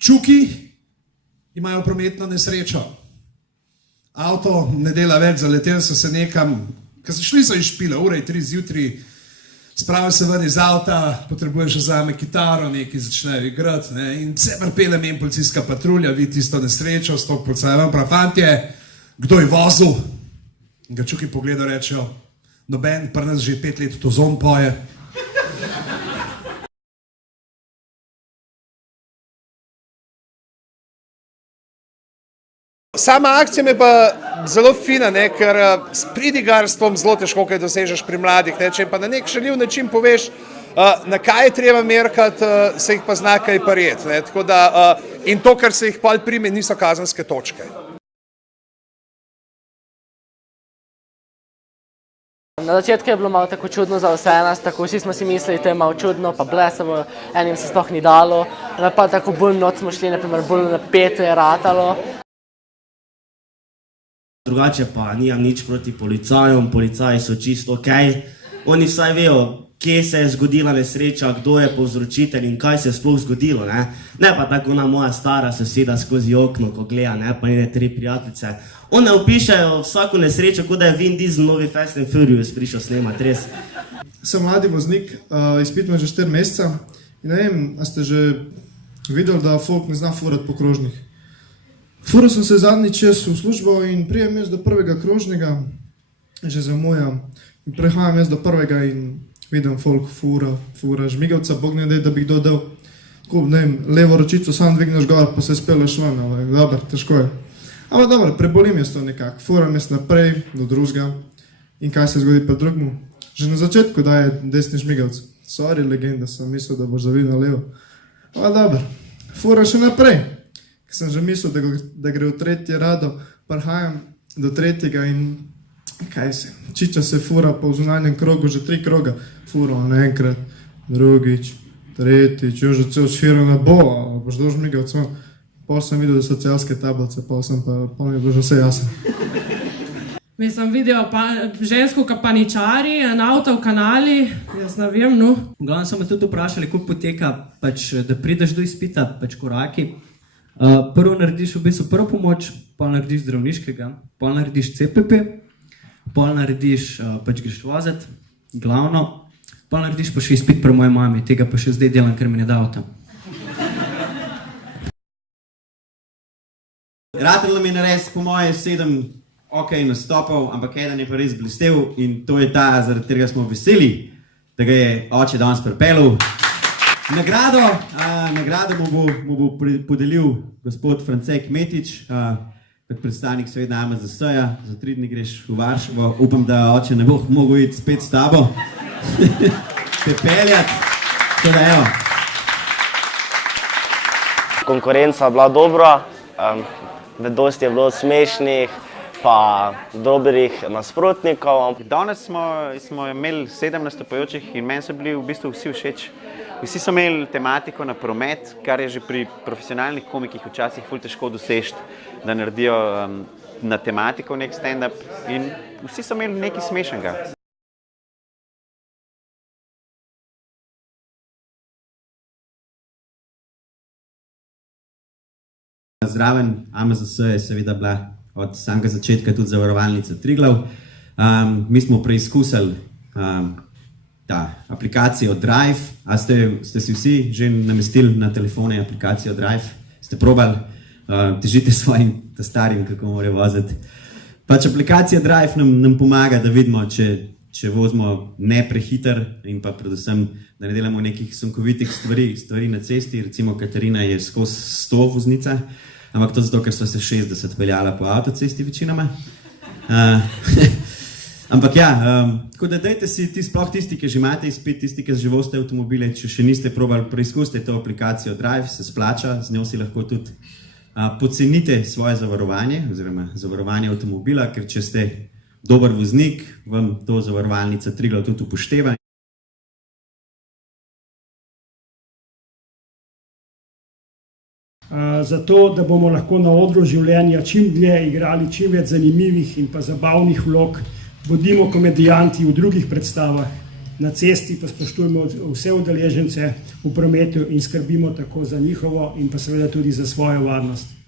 Čuki imajo prometno nesrečo. Avto ne dela več, zaleteli so se nekam, ker so šli so iz Špila, ura je 3 zjutraj, spravijo se ven iz avta, potrebuješ vzame kitaro, neki začnejo igrati, ne, in se pripelje men policijska patrulja, vidi tisto nesrečo, stok policajev, prav fantje, kdo je vozil? In ga Čuki pogledajo, rečejo, noben, pri nas že 5 let to zon poje. Sama akcija mi je pa zelo fina, ne, ker s pridigarstvom zelo težko kaj dosežeš pri mladih, ne, če jim pa na nek šaljiv način poveš, na kaj je treba merkati, se jih pa zna kaj prijeti, ne, tako da, in to, kar se jih pol prime, niso kazenske točke. Na začetku je bilo malo tako čudno za vse nas, tako vsi smo si mislili, to je malo čudno, pa blesavo, enim se sploh ni dalo, pa tako bolj not smo šli, naprimer bolj napeto je ratalo. Drugače pa nimam nič proti policajem, policaji so čisto okej. Oni vsaj vejo, kje se je zgodila nesreča, kdo je povzročitelj in kaj se je sploh zgodilo, ne. Ne pa tako ona moja stara soseda skozi okno, ko gleda, ne, pa njene 3 prijateljice. One opišajo vsako nesrečo, kot da je Vin Diesel novi Fast and Furious prišel snemati, res. Sem mladi voznik, izpit imam že 4 meseca in ne vem, a ste že videli, da folk ne zna furati po krožnih. Fural sem se zadnji čas v službo in prijem jaz do prvega krožnega, že zamujam. In prehajam jaz do prvega in vidim folk fura žmigavca, bog ne dej, da bi kdo dal. Tako, ne vem, levo ročico sam dvigneš gor, pa se speleš ven, ali dobro, težko je. Ampak dobro, prebolim jaz to nekako, furam jaz naprej, do drugega. In kaj se zgodi pa drugmu? Že na začetku daje desni žmigavc. Sorry, legenda, sem mislil, da boš zavidel levo. Ampak dobro, fura še naprej. Ker sem že mislil, da gre v 3. rado, prihajam do 3. in kaj se, čiča se fura po zunanjem krogu, že 3 kroga fura, enkrat, drugič, tretjič, že cel širo ne bo, boš dolž migavc. Pol sem videl, da so celske tablice, pol mi je bilo že vse jasno. Mi sem videl žensko, ki paničari, en avto v kanali, jaz ne vem, no. V glavnem so me tudi vprašali, kako poteka, da prideš do izpita, koraki. Prvo narediš v bistvu prvo pomoč, pol narediš zdravniškega, pol narediš CPP, pol narediš, greš voziti, glavno, pol narediš pa še izpit pri moji mami, tega pa še zdaj delam, ker mi ne da avta. Ratalo mi je narediti po moje 7 nastopov, ampak eden je pa res blestev in to je ta, zaradi tega smo veseli, da ga je oče danes pripeljal. Nagrado mu bo podelil gospod France Kmetič, predstavnik seveda AMZS-ja, za 3 dni greš v Varšavo, upam, da oče ne bo mogel iti spet s tabo, te peljati, to da evo. Konkurenca je bila dobra, dosti je bilo smešnih, pa dobrih nasprotnikov. Danes smo imeli 7 nastopajočih in meni so bili v bistvu vsi všeč. Vsi so imeli tematiko na promet, kar je že pri profesionalnih komikih včasih ful težko doseči, da naredijo na tematiko nek stand-up in vsi so imeli nekaj smešnega. Zraven AMZS je seveda bila od samega začetka tudi zavarovalnica Triglav. Mi smo preizkusili aplikacijo Drive. A ste si vsi že namestili na telefone aplikacijo Drive? Ste probali? Težite svojim starim, kako morajo voziti. Pač aplikacija Drive nam pomaga, da vidimo, če vozimo ne prehiter in pa predvsem, da ne delamo nekih sunkovitih stvari na cesti. Recimo Katarina je skozi 100 voznica, ampak to zato, ker so se 60 peljala po avtocesti večinoma. Ampak ja, tako da dajte si sploh tisti, ki že imate izpit, tisti, ki že vozite avtomobile, če še niste probali, preizkusite to aplikacijo Drive, se splača, z njo si lahko tudi pocenite svoje zavarovanje oziroma zavarovanje avtomobila, ker če ste dober voznik, vam to zavarovalnica Triglav tudi upošteva. Zato, da bomo lahko na odru življenja čim dlje igrali čim več zanimivih in pa zabavnih vlog, bodimo komedijanti v drugih predstavah na cesti pa spoštujmo vse udeležence v prometu in skrbimo tako za njihovo in pa seveda tudi za svojo varnost.